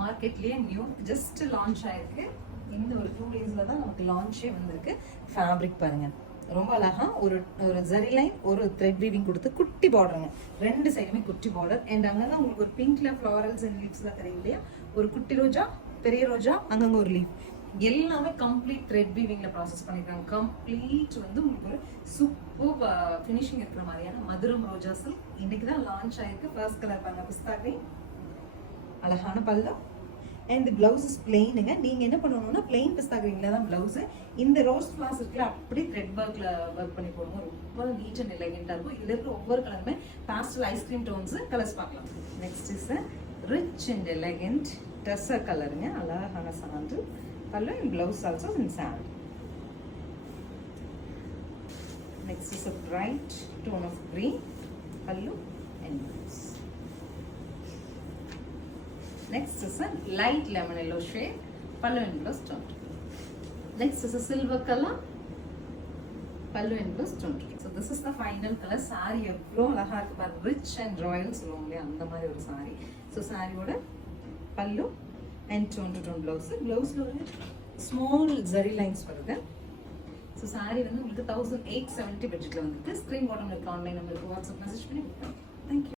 மார்க்கெட்லேயே new just launch ஆயிருக்கு. இந்த ஒரு 2 daysல தான் நமக்கு லான்ச்சே வந்திருக்கு. ஃபேப்ரிக் பாருங்க, ரொம்ப அழகா ஒரு ஜரி லைன், ஒரு த்ரெட் வீவிங் கொடுத்து குட்டி பார்டருங்க, 2 சைடுமே குட்டி பார்டர். அண்ட் அங்கங்க உங்களுக்கு ஒரு பிங்க்ல ஃப்ளாரல்ஸ் அண்ட் லீவ்ஸ் தான் தெரியும் இல்லையா, ஒரு குட்டி ரோஜா, பெரிய ரோஜா, அங்கங்க ஒரு லீவ், எல்லாமே கம்ப்ளீட் த்ரெட் வீவிங்ல ப்ராசஸ் பண்ணிருக்காங்க. கம்ப்ளீட் வந்து உங்களுக்கு ஒரு சூப்பர் ஃபினிஷிங் இருக்கிற மாதிரியான மதுரம் ரோஜா சில்க் இன்னைக்கு தான் லான்ச் ஆயிருக்கு. ஃபர்ஸ்ட் கலர் பாருங்க, பிஸ்தா கிரீன், அழகான பல்லு. அண்ட் பிளவுஸ் இஸ் பிளெயினுங்க. நீங்க என்ன பண்ணணும்னா பிளெயின் பிஸ்தா கிரீன்ல தான் பிளவுஸ். இந்த ரோஸ் ஃபிளாஸ் இருக்குல்ல, அப்படியே த்ரெட் ஒர்க்ல ஒர்க் பண்ணி போடுங்க, ரொம்ப நீட் அண்ட் எலகெண்டா இருக்கும். இதுல இருக்கிற ஒவ்வொரு கலருமே பாஸ்டல் ஐஸ்கிரீம் டோன்ஸ் கலர்ஸ் பார்க்கலாம். Next is rich and elegant desert கலருங்க, அழகான sand pallu and blouse also in sand. Next is a bright tone of green, pallu and blouse. Next is a light lemon yellow shade, pallu and blouse toned. Next is a silver color, pallu and blouse toned. So this is the final color. Saree எவ்வளோ அழகா இருக்கு பாரு, rich and royal சொல்லுவாங்க இல்லையா, அந்த மாதிரி ஒரு saree. So சாரியோட பல்லு and toned blouse. Blouseல ஒரு small zari lines வருது. ஸோ சாரி வந்து உங்களுக்கு 1870 பட்ஜெட்டில் வந்துருக்கு. ஸ்க்ரீன் பாட்டமில் இருக்க ஆன்லைன் நம்பருக்கு வாட்ஸ்அப் மெசேஜ் பண்ணி கொடுக்கலாம். தேங்க்யூ.